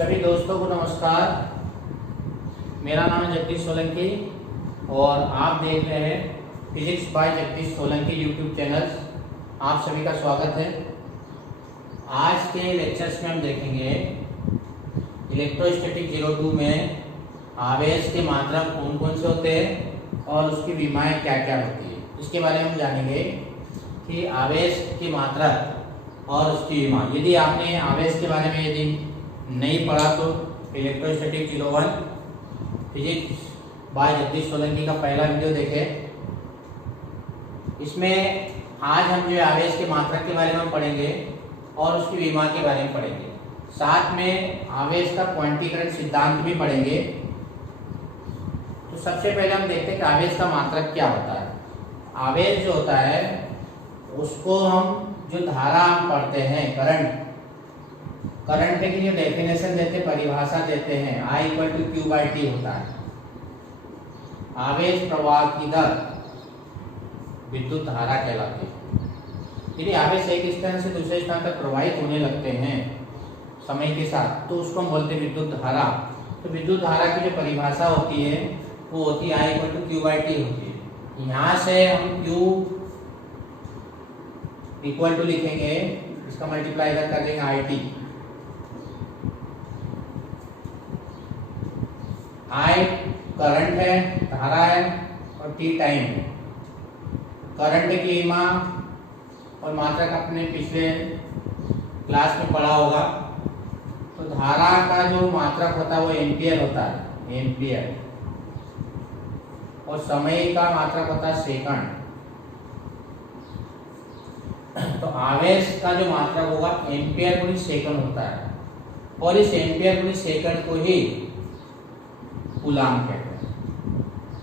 सभी दोस्तों को नमस्कार। मेरा नाम है जगदीश सोलंकी और आप देख रहे हैं physics bye Jagdish Solanki YouTube channel. आप सभी का स्वागत है। आज के लेक्चर्स में हम देखेंगे इलेक्ट्रोस्टैटिक 02 में आवेश के मात्रक कौन कौन से होते हैं और उसकी विमाएँ क्या क्या होती है, इसके बारे में हम जानेंगे कि आवेश की मात्रक और उसकी विमा। यदि आपने आवेश के बारे में यदि नहीं पढ़ा तो electrostatic 01 physics bye Jagdish Solanki का पहला वीडियो देखें। इसमें आज हम जो आवेश के मात्रक के बारे में पढ़ेंगे और उसकी विमा के बारे में पढ़ेंगे। साथ में आवेश का क्वांटीकरण सिद्धांत भी पढ़ेंगे। तो सबसे पहले हम देखते हैं कि आवेश का मात्रक क्या होता है। आवेश जो होता है उसको हम जो धारा हम पढ़ते हैं करंट की जो डेफिनेशन देते परिभाषा देते हैं I = Q/T होता है। आवेश प्रवाह की दर विद्युत धारा कहलाती है। यदि आवेश एक स्थान से दूसरे स्थान तक प्रवाहित होने लगते हैं समय के साथ तो उसको हम बोलते हैं विद्युत धारा। तो विद्युत धारा की जो परिभाषा होती है वो होती है I = Q/T होती है। यहाँ से हम Q इक्वल टू लिखेंगे, इसका मल्टीप्लाई इधर कर देंगे IT। I करंट है, धारा है और T टाइम है। करंट की विमा और मात्रक अपने पिछले क्लास में पढ़ा होगा। तो धारा का जो मात्रक होता है वो एम्पियर होता है, एम्पियर। और समय का मात्रक होता है सेकंड। तो आवेश का जो मात्रक होगा एम्पियर गुणित सेकंड होता है और इस एम्पियर गुणित सेकंड को ही कूलाम कहते हैं।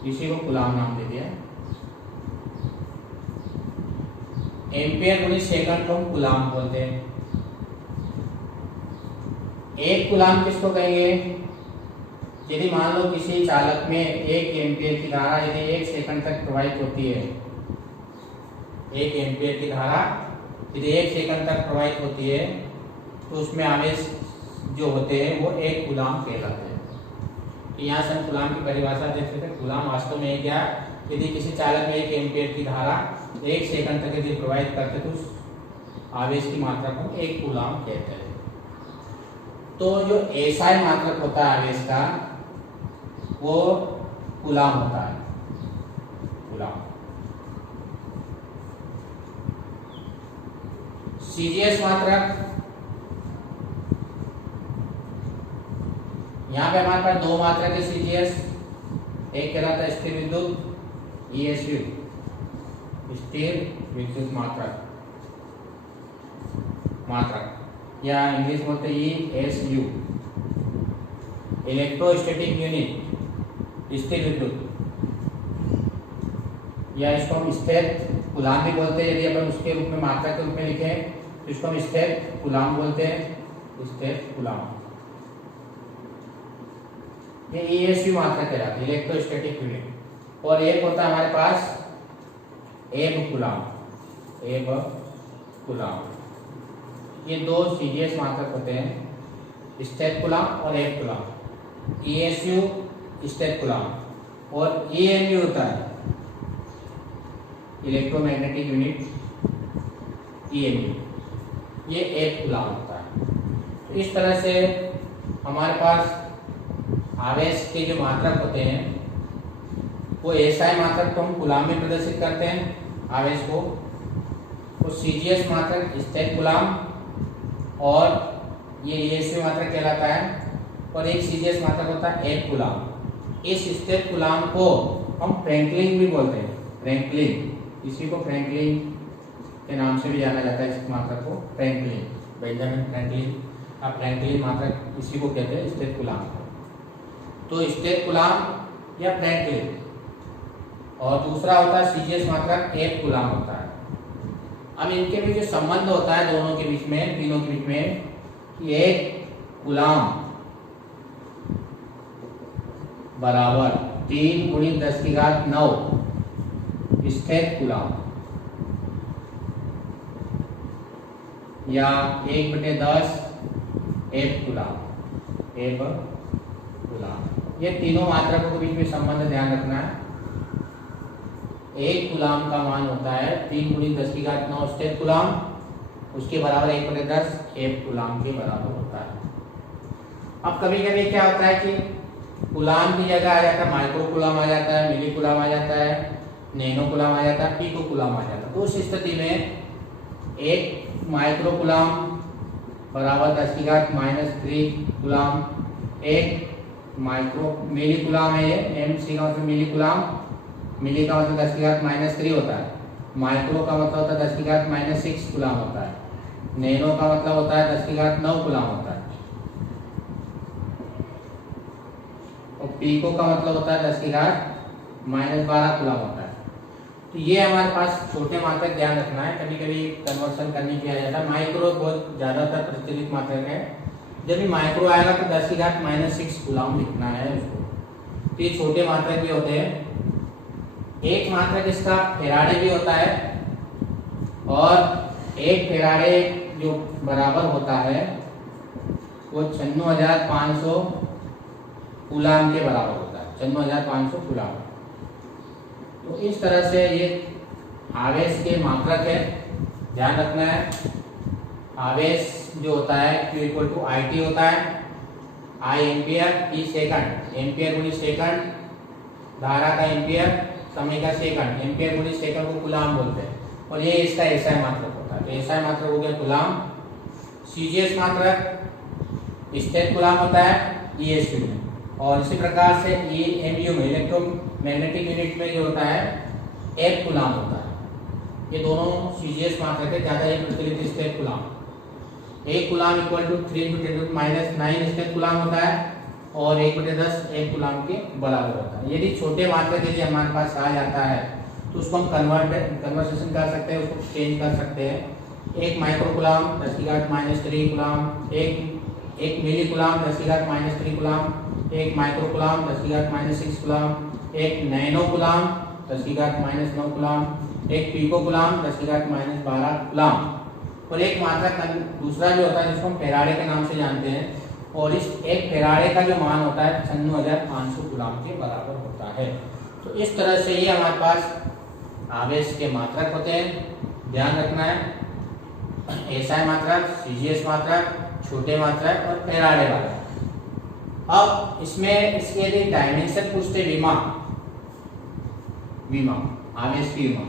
इसी को कूलाम नाम दे दिया। एम्पियर गुणित सेकंड को हम कूलाम बोलते हैं। एक कूलाम किसको कहेंगे? यदि मान लो किसी चालक में 1 एम्पियर की धारा यदि 1 सेकंड तक प्रवाहित होती है, 1 एम्पियर की धारा यदि 1 सेकंड तक प्रवाहित होती है तो उसमें आवेश जो होते हैं वो 1 कूलाम कहलाते हैं। यहाँ से हम कूलाम की परिभाषा देखते थे। कूलाम वास्तव में क्या, यदि किसी चालक में 1 एम्पियर की धारा 1 सेकंड तक यदि प्रवाहित करते तो उस आवेश की मात्रा को 1 कूलाम कहते हैं। तो जो एसआई मात्रक होता है आवेश का वो कूलाम होता है, कूलाम। सीजीएस मात्रक, यहाँ पे हमारे पास 2 मात्रक है सीजीएस। एक कहलाता है स्थिर विद्युत, ESU, स्थिर विद्युत मात्रक या इंग्लिश में बोलते हैं ESU, इलेक्ट्रोस्टैटिक यूनिट, स्थिर विद्युत, या इसको हम स्टेट कूलाम भी बोलते हैं। यदि अपन उसके रूप में मात्रा के रूप में लिखें तो इसको हम स्टेट कूलाम बोलते हैं, स्टेट कूलाम। ये ESU मात्रा कहलाती है, इलेक्ट्रोस्टैटिक यूनिट। और एक होता है हमारे पास एब कूलाम, एब कूलाम। ये 2 सीजीएस मात्रक होते हैं, स्टेट कूलाम और एब कूलाम। ESU स्टेट कूलाम और EMU होता है इलेक्ट्रोमैग्नेटिक यूनिट, EMU, ये 1 कूलाम होता है। तो इस तरह से हमारे पास आवेश के जो मात्रक होते हैं वो एसआई मात्रक को हम कूलाम में प्रदर्शित करते हैं आवेश को। वो सीजीएस मात्रक स्टेट कूलाम और ये ESU मात्रक कहलाता है। और एक सीजीएस मात्रक होता है 1 कूलाम। इस स्टेट कूलाम को हम फ्रैंकलिन भी बोलते हैं, फ्रैंकलिन। इसी को फ्रैंकलिन के नाम से भी जाना जाता है, इस मात्रक को फ्रैंकलिन, बेंजामिन फ्रैंकलिन। अब फ्रैंकलिन मात्रक इसी को कहते हैं, स्टेट कूलाम। तो स्टेट कूलाम या फ्रैंकलिन। और दूसरा होता है सीजीएस मात्रक 1 कूलाम होता है। अब इनके बीच जो संबंध होता है दोनों के बीच में, तीनों के बीच में, कि 1 कूलाम बराबर 3 × 10⁹ स्टेट कूलाम या 1/10 1 कूलाम। 1 कूलाम। ये तीनों मात्रकों के बीच में संबंध ध्यान रखना है। 1 कूलाम का मान होता है 3 × 10⁹ स्टेट कूलाम, उसके बराबर 1/10 1 कूलाम के बराबर होता है। अब कभी कभी क्या होता है कि कूलाम की जगह आ जाता है माइक्रो कूलाम आ जाता है, मिली कूलाम आ जाता है, नैनो कूलाम आ जाता है, पीको कूलाम आ जाता है। तो उस स्थिति में 1 माइक्रो कूलाम बराबर 10⁻³ कूलाम, 1 माइक्रो मिली कूलाम है, ये MC का मतलब मिली कूलाम, मिली का मतलब 10⁻³ होता है, माइक्रो का मतलब होता है 10⁻�6 कूलाम होता है, नैनो का मतलब होता है 10⁹ कूलाम होता है, और पीको का मतलब होता है 10⁻12 कूलाम होता है। तो ये हमारे पास छोटे मात्रक ध्यान रखना है। कभी कभी कन्वर्सन करने के लिए आ जाता है। माइक्रो बहुत ज़्यादातर प्रचलित मात्रक है। जब भी माइक्रो आएगा तो 10⁻�6 कूलाम लिखना है उसको। तो ये छोटे मात्रक भी होते हैं। एक मात्रक इसका फेराडे भी होता है, और एक फेराडे जो बराबर होता है वो 96,500 कूलाम के बराबर होता है, 96,500 कूलाम। तो इस तरह से ये आवेश के मात्रक है, ध्यान रखना है। आवेश जो होता है Q = IT होता है, I ampere, T second, ampere × second, धारा का एम्पियर, समय का सेकंड, एम्पियर × सेकंड को कूलाम बोलते हैं, और ये इसका SI मात्रक होता है। तो SI मात्रक हो गया कूलाम। CGS मात्रक स्टेट कूलाम होता है ESU में, और इसी प्रकार से EMU में इलेक्ट्रोमैग्नेटिक यूनिट में जो होता है 1 कूलाम होता है। ये दोनों CGS मात्रक है, ज़्यादा ये प्रचलित state coulomb. 1 coulomb = 3 × 10⁻⁹ state coulomb होता है, और 1/10 1 कूलाम के बराबर होता है। यदि छोटे मात्रक यदि हमारे पास आ जाता है तो उसको हम कन्वर्सेशन कर सकते हैं, उसको चेंज कर सकते हैं। 1 micro coulomb 10⁻³ coulomb, 1 milli coulomb 10⁻³ coulomb, 1 micro coulomb 10⁻6 coulomb, 1 nano coulomb 10⁻9 coulomb, 1 pico coulomb 10⁻12 coulomb, और एक मात्रक दूसरा जो होता है जिसको हम फेराडे के नाम से जानते हैं, और इस एक फेराडे का जो मान होता है 96,500 कूलाम के बराबर होता है। तो इस तरह से ये हमारे पास आवेश के मात्रक होते हैं, ध्यान रखना है। SI मात्रक, CGS मात्रक, छोटे मात्रक और फेराडे मात्रक। अब इसमें इसके यदि डायमेंशन पूछते विमा आवेश की विमा,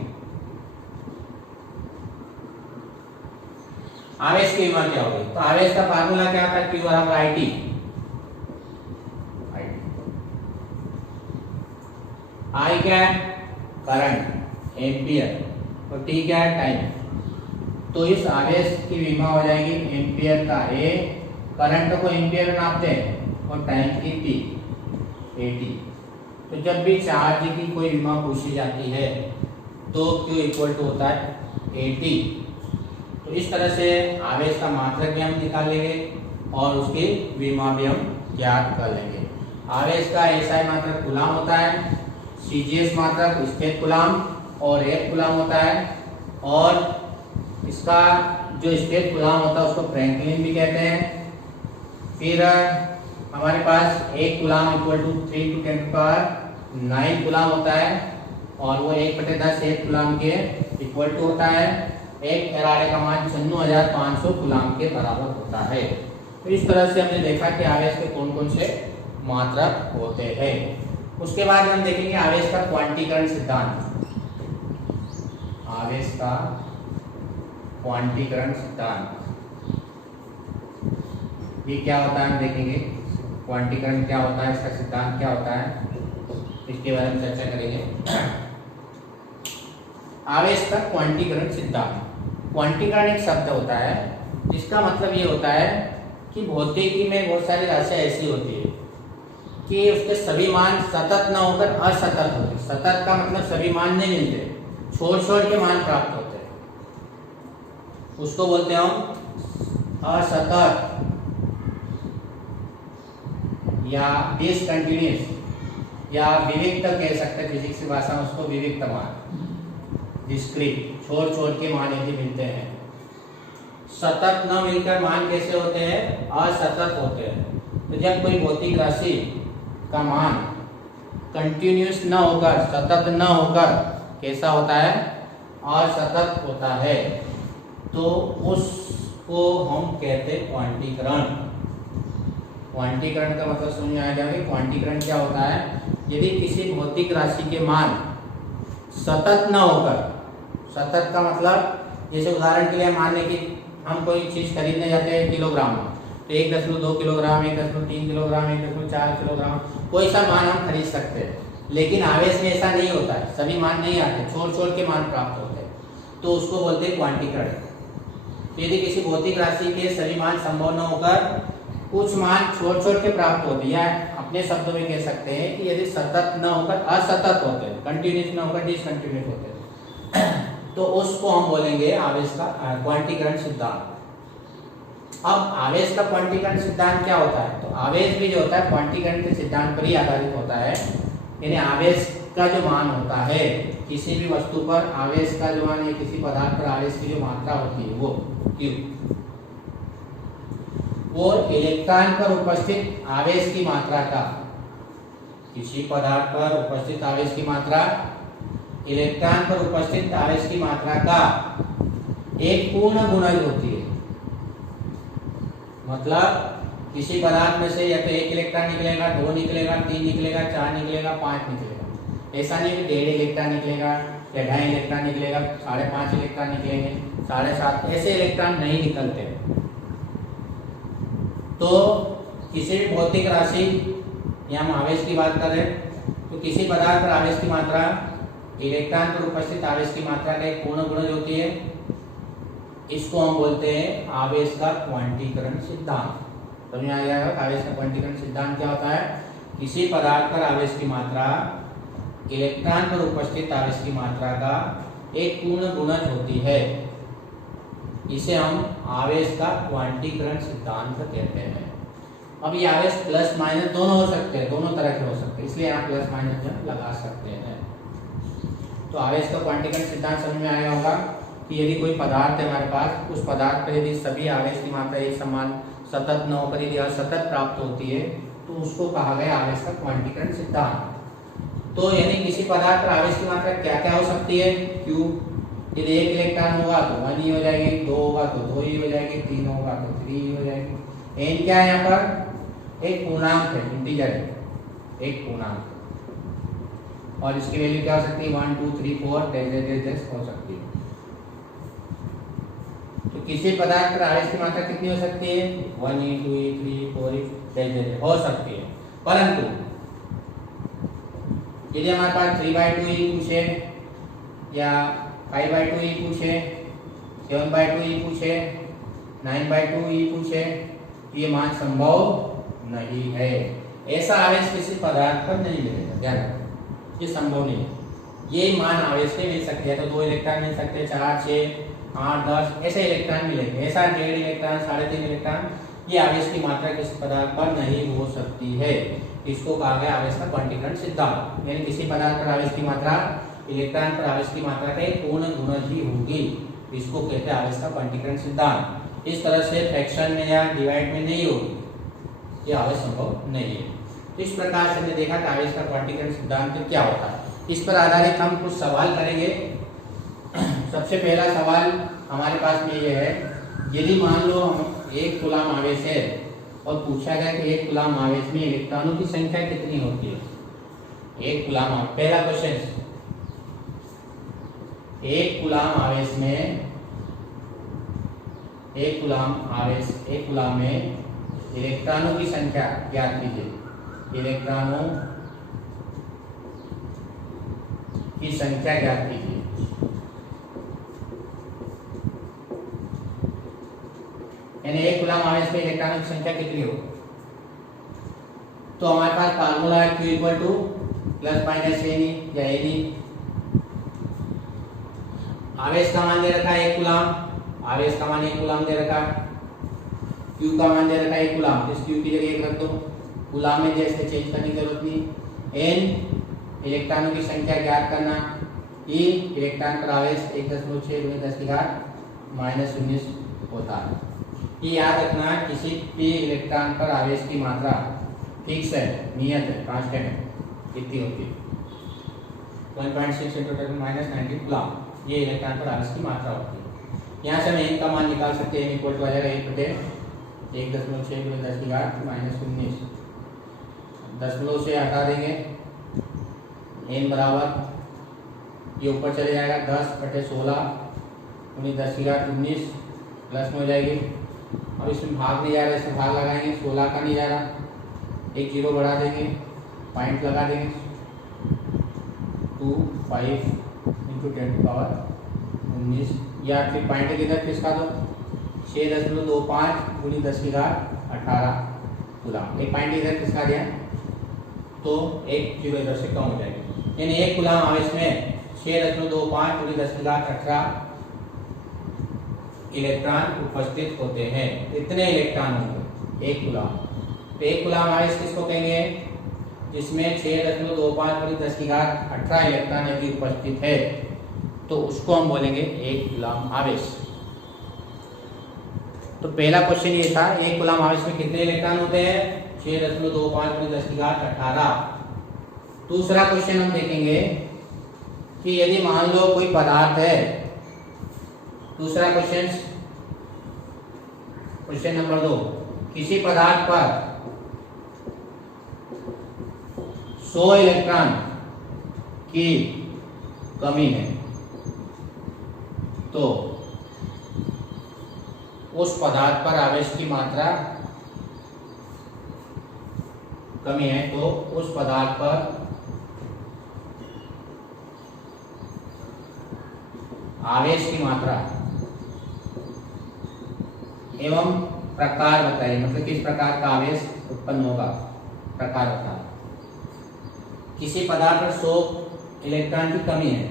आवेश की विमा क्या होगी? तो आवेश का फार्मूला क्या था? Q = IT। I क्या है? करंट, एम्पियर, और T क्या है? टाइम। तो इस आवेश की विमा हो जाएगी एम्पियर का A, करंट को एम्पियर में नापते हैं, और टाइम की T, AT। तो जब भी चार्ज की कोई विमा पूछी जाती है तो Q = होता है AT। तो इस तरह से आवेश का मात्रक भी हम निकालेंगे और उसकी विमा भी हम ज्ञात कर लेंगे। आवेश का SI मात्रक कूलाम होता है, CGS मात्रक स्टेट कूलाम और 1 कूलाम होता है, और इसका जो स्टेट कूलाम होता है उसको फ्रैंकलिन भी कहते हैं। फिर हमारे पास 1 कूलाम = 3 × 10⁹ कूलाम होता है, और वो 1/10 1 कूलाम के इक्वल टू होता है। 1 फेराडे का मान 96,500 कूलाम के बराबर होता है। तो इस तरह से हमने देखा कि आवेश के कौन कौन से मात्रक होते हैं। उसके बाद हम देखेंगे आवेश का क्वांटीकरण सिद्धांत। आवेश का क्वांटीकरण सिद्धांत ये क्या होता है हम देखेंगे। क्वांटीकरण क्या होता है, इसका सिद्धांत क्या होता है, इसके बारे में चर्चा करेंगे। आवेश का क्वांटीकरण सिद्धांत। क्वांटीकरण एक शब्द होता है जिसका मतलब ये होता है कि भौतिकी में बहुत सारी राशियां ऐसी होती है कि उसके सभी मान सतत न होकर असतत होते। सतत का मतलब सभी मान नहीं मिलते, छोड़ के मान प्राप्त होते हैं, उसको बोलते हैं हम असतत या डिसकंटिन्यूअस या विविक्त कह सकते हैं फिजिक्स की भाषा में उसको विविक्त मान, डिस्क्रीट, छोड़ के मान यदि मिलते हैं। सतत न मिलकर मान कैसे होते हैं? असतत होते हैं। तो जब कोई भौतिक राशि का मान कंटिन्यूस न होकर, सतत न होकर कैसा होता है, असतत होता है, तो उसको हम कहते हैं क्वांटीकरण। क्वांटीकरण का मतलब समझ में आ गया कि क्वांटीकरण क्या होता है। यदि किसी भौतिक राशि के मान सतत न होकर, सतत का मतलब जैसे उदाहरण के लिए मान लें कि हम कोई चीज़ खरीदने जाते हैं किलोग्राम में, तो 1.2 किलोग्राम, 1.3 किलोग्राम, 1.4 किलोग्राम कोई सा मान हम खरीद सकते हैं। लेकिन आवेश में ऐसा नहीं होता है, सभी मान नहीं आते, छोड़ छोड़ के मान प्राप्त होते हैं, तो उसको बोलते हैं क्वांटीकरण। तो यदि किसी भौतिक राशि के सभी मान संभव न होकर कुछ मान छोड़ छोड़ के प्राप्त होते हैं, या अपने शब्दों में कह सकते हैं कि यदि सतत न होकर असतत होते हैं, कंटिन्यूस न होकर डिसकंटिन्यूस होते हैं, तो उसको हम बोलेंगे आवेश का क्वांटीकरण सिद्धांत। अब आवेश का क्वांटीकरण सिद्धांत क्या होता है, तो आवेश भी जो होता है क्वांटीकरण के सिद्धांत पर ही आधारित होता है। यानी आवेश का जो मान होता है, किसी भी वस्तु पर आवेश का जो मान है, किसी पदार्थ पर आवेश की जो मात्रा होती है वो Q, वो इलेक्ट्रॉन पर उपस्थित आवेश की मात्रा का, किसी पदार्थ पर उपस्थित आवेश की मात्रा इलेक्ट्रॉन पर उपस्थित आवेश की मात्रा का एक पूर्ण गुणज होती है। मतलब किसी पदार्थ में से या तो 1 इलेक्ट्रॉन निकलेगा, 2 निकलेगा, 3 निकलेगा, 4 निकलेगा, 5 निकलेगा। ऐसा नहीं कि 1.5 इलेक्ट्रॉन निकलेगा या 2.5 इलेक्ट्रॉन निकलेगा, 5.5 इलेक्ट्रॉन निकलेंगे, 7.5, ऐसे इलेक्ट्रॉन नहीं निकलते। तो किसी भी भौतिक राशि या हम आवेश की बात कर रहे हैं, तो किसी पदार्थ पर आवेश की मात्रा इलेक्ट्रॉन पर उपस्थित आवेश की मात्रा का एक पूर्ण गुणज होती है। इसको हम बोलते हैं आवेश का क्वांटीकरण सिद्धांत। समझ में आ गया है आवेश का क्वांटीकरण सिद्धांत क्या होता है। किसी पदार्थ पर आवेश की मात्रा इलेक्ट्रॉन पर उपस्थित आवेश की मात्रा का एक पूर्ण गुणज होती है। इसे हम आवेश का क्वांटीकरण सिद्धांत कहते हैं। अब ये आवेश प्लस माइनस दोनों हो सकते हैं, दोनों तरह के हो सकते हैं, इसलिए यहाँ प्लस माइनस लगा सकते हैं। तो आवेश का क्वांटीकरण सिद्धांत समझ में आया होगा कि यदि कोई पदार्थ है हमारे पास, उस पदार्थ पर यदि सभी आवेश की मात्रा एक समान सतत न होकर यदि असतत प्राप्त होती है, तो उसको कहा गया आवेश का क्वांटीकरण सिद्धांत। तो यानी किसी पदार्थ पर आवेश की मात्रा क्या क्या हो सकती है, Q। यदि 1 इलेक्ट्रॉन होगा तो 1 ही हो जाएगी, 2 होगा तो 2 ही हो जाएगी, 3 होगा तो 3 ही हो जाएगी। n क्या है यहाँ पर, एक पूर्णांक है, इंटीजर है, एक पूर्णांक, और इसकी वैल्यू क्या हो सकती है, 1 2 3 4 डैश हो सकती है। तो किसी पदार्थ पर आवेश की मात्रा कितनी हो सकती है, 1 e 2 e 3 4 डैश हो सकती है। परंतु यदि हमारे पास 3/2 e पूछे या 5/2 e पूछे, 7/2 e पूछे, 9/2 e पूछे, तो ये मान संभव नहीं है। ऐसा आवेश किसी पदार्थ पर नहीं मिलेगा, ध्यान रखो, ये संभव नहीं है। ये मान आवेश में मिल सकते हैं, तो 2 इलेक्ट्रॉन मिल सकते हैं, 4 6 8 10 ऐसे इलेक्ट्रॉन मिलेंगे। ऐसा 1.5 इलेक्ट्रॉन, 3.5 इलेक्ट्रॉन, ये आवेश की मात्रा किसी पदार्थ पर नहीं हो सकती है। इसको कहा गया आवेश का क्वांटीकरण सिद्धांत। यानी किसी पदार्थ पर आवेश की मात्रा इलेक्ट्रॉन पर आवेश की मात्रा का एक पूर्ण गुणज ही होगी, इसको कहते हैं आवेश का क्वांटीकरण सिद्धांत। इस तरह से फ्रैक्शन में या डिवाइड में नहीं होगी, ये आवेश संभव नहीं है। इस प्रकार से हमने देखा कि आवेश का क्वांटीकरण सिद्धांत क्या होता है। इस पर आधारित हम कुछ सवाल करेंगे। सबसे पहला सवाल हमारे पास में ये है, यदि मान लो हम 1 कूलम आवेश है और पूछा गया कि 1 कूलम आवेश में इलेक्ट्रॉनों की संख्या कितनी होती है। 1 कूलम, पहला क्वेश्चन, 1 कूलम आवेश में, 1 कूलम में इलेक्ट्रॉनों की संख्या ज्ञात कीजिए। इलेक्ट्रॉनों की संख्या ज्ञात कीजिए। यानी 1 कूलम आवेश में इलेक्ट्रॉनों की संख्या कितनी हो, तो हमारे पास फार्मूला है Q ± Ne या Ne। आवेश का मान दे रखा है 1 कूलम, आवेश का मान 1 कूलम दे रखा है, Q का मान दे रखा है 1 कूलम, इस Q की जगह 1 रख दो, कूलम में जैसे चेंज करने की जरूरत नहीं। N इलेक्ट्रॉनों की संख्या ज्ञात करना, E इलेक्ट्रॉन पर आवेश 1.6 × 10⁻⁻⁰ होता है। कि याद रखना किसी भी इलेक्ट्रॉन पर आवेश की मात्रा फिक्स है, नियत है, कांस्टेंट है, कितनी होती है 1.6 × 10⁻⁹ कूलम, ये इलेक्ट्रॉन पर आवेश की मात्रा होती है। यहाँ से हम n का मान निकाल सकते हैं, इक्वल टू आ जाएगा 1/1.6 × 10⁻⁻19। दशमलव से हटा देंगे, n बराबर ये ऊपर चले जाएगा 10/16 × 10⁻19 प्लस में हो जाएगी। अब इसमें भाग नहीं जा रहा, इसमें भाग लगाएंगे, 16 का नहीं जा रहा, एक जीरो बढ़ा देंगे, पॉइंट लगा देंगे, 25 × 10⁻19 या फिर पॉइंट किधर किसका दो 6.25 × 10⁻18 कूलम, एक पॉइंट इधर किसका दिया तो एक जीरो इधर से कम हो जाएगी, यानी एक कूलम आवेश में 6.25 × 10⁻18 इलेक्ट्रॉन उपस्थित होते हैं। इतने इलेक्ट्रॉन होंगे एक कूलम। तो एक कूलम आवेश किसको कहेंगे, जिसमें 6.25 × 10⁻18 इलेक्ट्रॉन यदि उपस्थित है तो उसको हम बोलेंगे एक कूलम आवेश। तो पहला क्वेश्चन ये था, एक कूलम आवेश में कितने इलेक्ट्रॉन होते हैं, 6.25 × 10⁻18। दूसरा क्वेश्चन हम देखेंगे कि यदि मान लो कोई पदार्थ है, दूसरा क्वेश्चन नंबर 2, किसी पदार्थ पर 100 इलेक्ट्रॉन की कमी है तो उस पदार्थ पर आवेश की मात्रा कमी है तो उस पदार्थ पर आवेश की मात्रा एवं प्रकार बताइए, मतलब किस प्रकार का आवेश उत्पन्न होगा, प्रकार बताइए। किसी पदार्थ पर 100 इलेक्ट्रॉन की कमी है,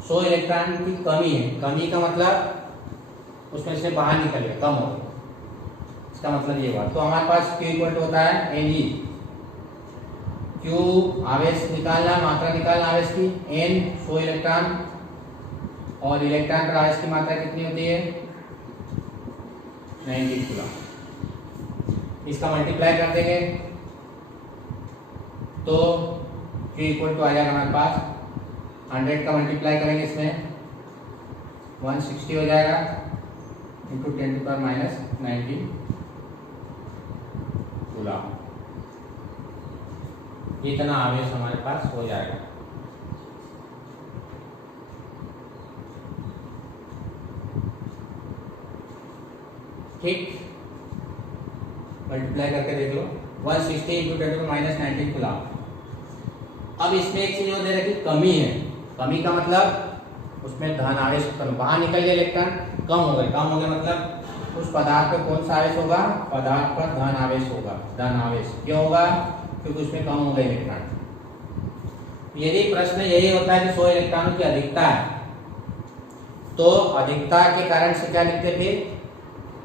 100 इलेक्ट्रॉन की कमी है, कमी का मतलब उसमें से बाहर निकल गया, कम हो गया, इसका मतलब ये हुआ। तो हमारे पास Q इक्वल होता है Ne, Q आवेश निकालना, मात्रा निकालना आवेश की, N 100 इलेक्ट्रॉन, और इलेक्ट्रॉन पर आवेश की मात्रा कितनी होती है 90 कूलम। इसका मल्टीप्लाई कर देंगे तो Q इक्वल टू आ जाएगा हमारे पास 100 का मल्टीप्लाई करेंगे इसमें 160 हो जाएगा इंटू 10⁻⁹ कूलम। इतना आवेश हमारे पास हो जाएगा। ठीक, मल्टीप्लाई करके देख लो 160 × 10⁻⁹ कूलम। अब इसमें एक चीज और दे रखी, कमी है, कमी का मतलब उसमें धन आवेश बाहर निकल गया, इलेक्ट्रॉन कम हो गए, कम हो गया मतलब उस पदार्थ पर कौन सा आवेश होगा, पदार्थ पर धन आवेश होगा, धन आवेश। क्यों होगा, क्योंकि उसमें कम हो गए इलेक्ट्रॉन। यदि प्रश्न यही होता है कि 100 इलेक्ट्रॉनों की अधिकता है तो अधिकता के कारण से क्या लिखते थे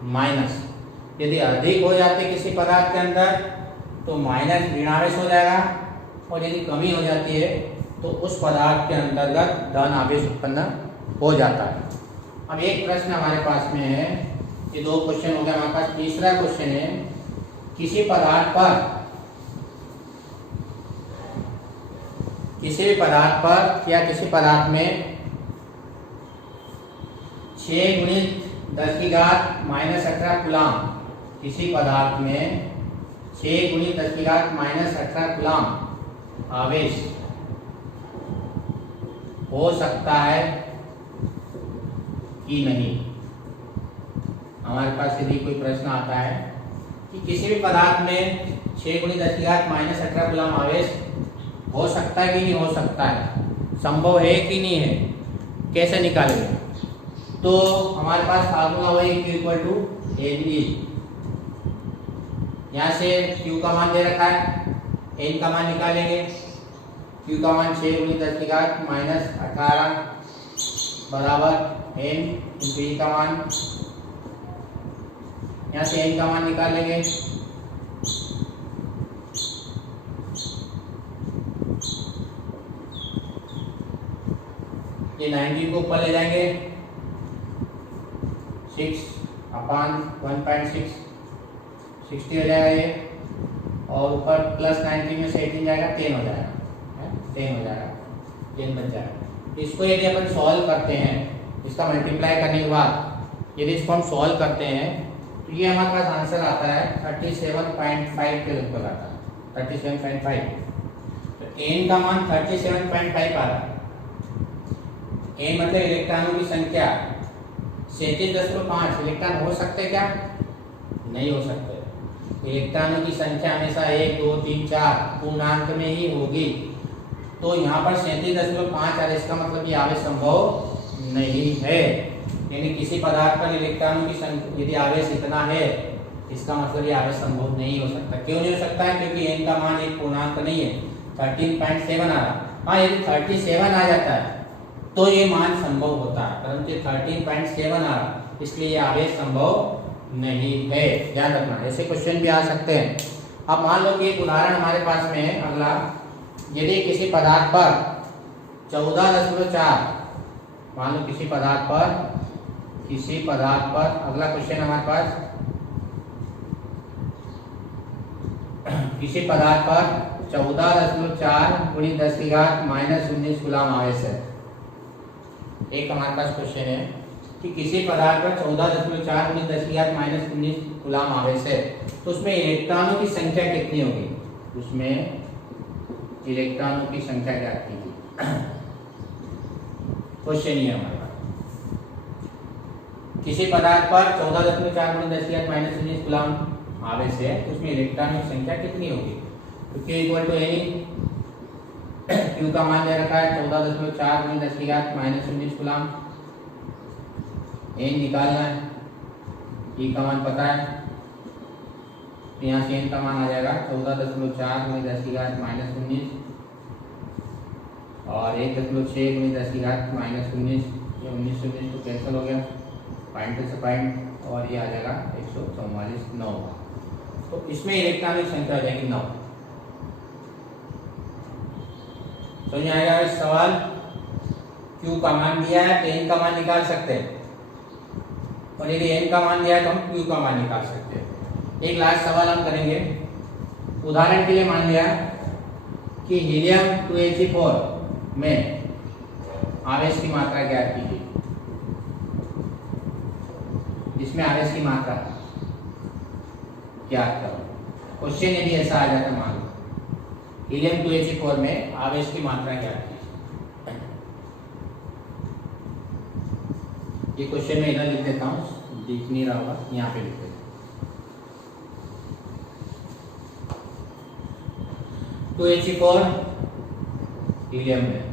माइनस। यदि अधिक हो जाते किसी पदार्थ के अंदर तो माइनस ऋणावेश हो जाएगा, और यदि कमी हो जाती है तो उस पदार्थ के अंतर्गत धन आवेश उत्पन्न हो जाता है। अब एक प्रश्न हमारे पास में है, ये 2 क्वेश्चन हो गया हमारे पास। तीसरा क्वेश्चन है, किसी पदार्थ पर, किसी भी पदार्थ पर या किसी पदार्थ में 6 × 10⁻⁻18 कूलम, किसी पदार्थ में 6 × 10⁻⁻18 कूलम आवेश हो सकता है कि नहीं। हमारे पास यदि कोई प्रश्न आता है कि किसी भी पदार्थ में 6 × 10⁻⁻18 कूलम आवेश हो सकता है कि नहीं हो सकता है, संभव है कि नहीं है, कैसे निकालेंगे। तो हमारे पास फार्मूला वही Q इक्वल टू Ne। यहाँ से Q का मान दे रखा है, N का मान निकालेंगे। Q का मान 6 × 10⁻⁻18 बराबर N इंटू E का मान, यहाँ से N का मान निकाल लेंगे। ये 90 को ऊपर ले जाएंगे, 6 अपान 1.6 60 हो जाएगा ये, और ऊपर प्लस 90 में से 18 जाएगा 10 हो जाएगा, 10 हो जाएगा, 10 बच जाएगा। इसको यदि अपन सॉल्व करते हैं, इसका मल्टीप्लाई करने के बाद यदि इसको हम सॉल्व करते हैं तो ये हमारे पास आंसर आता है 37.5 के लगभग आता है, 37.5। तो n का मान 37.5 आ रहा है। n मतलब इलेक्ट्रॉनों की संख्या 37.5। इलेक्ट्रॉन हो सकते क्या? नहीं हो सकते। इलेक्ट्रॉनों की संख्या हमेशा 1 2 3 4 पूर्णांक में ही होगी। तो यहाँ पर 37.5 आ, इसका मतलब ये आवेश संभव नहीं है। यानी किसी पदार्थ पर इलेक्ट्रॉनों की संख्या यदि आवेश इतना है, इसका मतलब ये आवेश संभव नहीं हो सकता। क्यों नहीं हो सकता है? क्योंकि n का मान एक पूर्णांक नहीं है, 13.7 आ रहा। हाँ, यदि 37 आ जाता है तो ये मान संभव होता है, परंतु 13.7 आ रहा, इसलिए ये आवेश संभव नहीं है। ध्यान रखना, ऐसे क्वेश्चन भी आ सकते हैं। अब मान लो कि एक उदाहरण हमारे पास में है अगला, यदि किसी पदार्थ पर 14.4, मान लो किसी पदार्थ पर अगला क्वेश्चन हमारे पास, किसी पदार्थ पर 14.4 × 10⁻⁻19 कूलम आवेश है। एक हमारे पास क्वेश्चन है कि किसी पदार्थ पर 14.4 × 10⁻⁻19 कूलम आवेश है, तो उसमें इलेक्ट्रॉनों की संख्या कितनी होगी? उसमें इलेक्ट्रॉनों की संख्या क्या होगी? क्वेश्चन ये हमारे पास, किसी पदार्थ पर 14.4 × 10⁻⁻19 कूलम आवेश है, तो उसमें इलेक्ट्रॉनों की संख्या कितनी होगी? तो Q = N, Q का मान दे रखा है 14.4 × 10⁻⁻19 कूलम। N निकालना है, E का मान पता है, तो यहाँ से N का मान आ जाएगा 14.4 × 10⁻⁻19 और 1.6 × 10⁻⁻19, ये 19 तो कैंसिल हो गया, पॉइंट से पॉइंट, और ये आ जाएगा 144 9। तो इसमें इलेक्ट्रॉनों की संख्या हो जाएगी 9। समझ में आएगा इस सवाल? Q का मान दिया है तो N का मान निकाल सकते हैं, और यदि N का मान दिया है तो हम Q का मान निकाल सकते हैं। एक लास्ट सवाल हम करेंगे। उदाहरण के लिए मान लिया कि हीलियम 2He4 में आवेश की मात्रा ज्ञात कीजिए। इसमें आवेश की मात्रा ज्ञात करो। क्वेश्चन यदि ऐसा आ जाता, मान लो हीलियम 2He4 में आवेश की मात्रा ज्ञात कीजिए। ये क्वेश्चन में इधर लिख देता हूँ, दिख नहीं रहा होगा, यहाँ पे लिख देता हूँ। तो He4 हीलियम में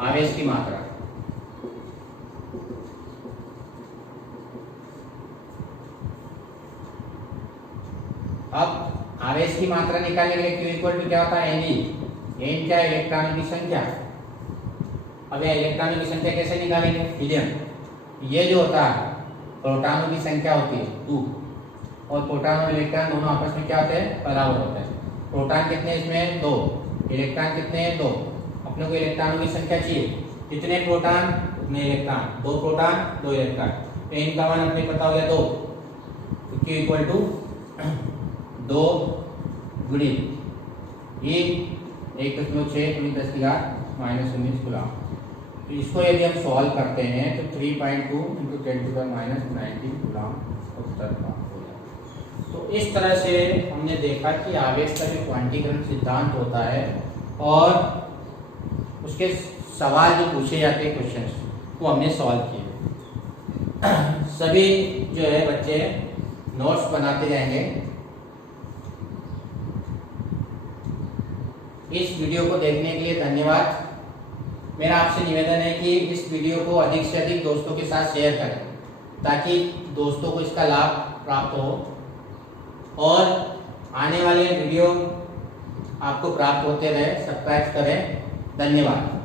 आवेश की मात्रा, अब आवेश की मात्रा निकालने के लिए Q = क्या होता है? Ne। N क्या है? इलेक्ट्रॉनों की संख्या। अब यह इलेक्ट्रॉनों की संख्या कैसे निकालेंगे? हीलियम, ये जो होता है प्रोटॉनों की संख्या होती है 2, और प्रोटॉन और इलेक्ट्रॉन दोनों आपस में क्या होते हैं? बराबर होते हैं। प्रोटॉन कितने इसमें? 2। इलेक्ट्रॉन कितने हैं? 2। अपने को इलेक्ट्रॉनों की संख्या चाहिए, कितने प्रोटॉन उतने इलेक्ट्रॉन, 2 प्रोटॉन 2 इलेक्ट्रॉन। तो N का मान अपने पता हो गया 2, तो Q = 2 × ये 1.6 × 10⁻⁻19 कूलम। तो इसको यदि हम सॉल्व करते हैं तो 3.2 × 10⁻⁻19 कूलम उत्तर प्राप्त हो जाएगा। तो इस तरह से हमने देखा कि आवेश का जो क्वांटीकरण सिद्धांत होता है और उसके सवाल जो पूछे जाते हैं क्वेश्चंस, वो हमने सॉल्व किए। सभी जो है बच्चे नोट्स बनाते रहेंगे। इस वीडियो को देखने के लिए धन्यवाद। मेरा आपसे निवेदन है कि इस वीडियो को अधिक से अधिक दोस्तों के साथ शेयर करें, ताकि दोस्तों को इसका लाभ प्राप्त हो और आने वाले वीडियो आपको प्राप्त होते रहे। सब्सक्राइब करें। धन्यवाद।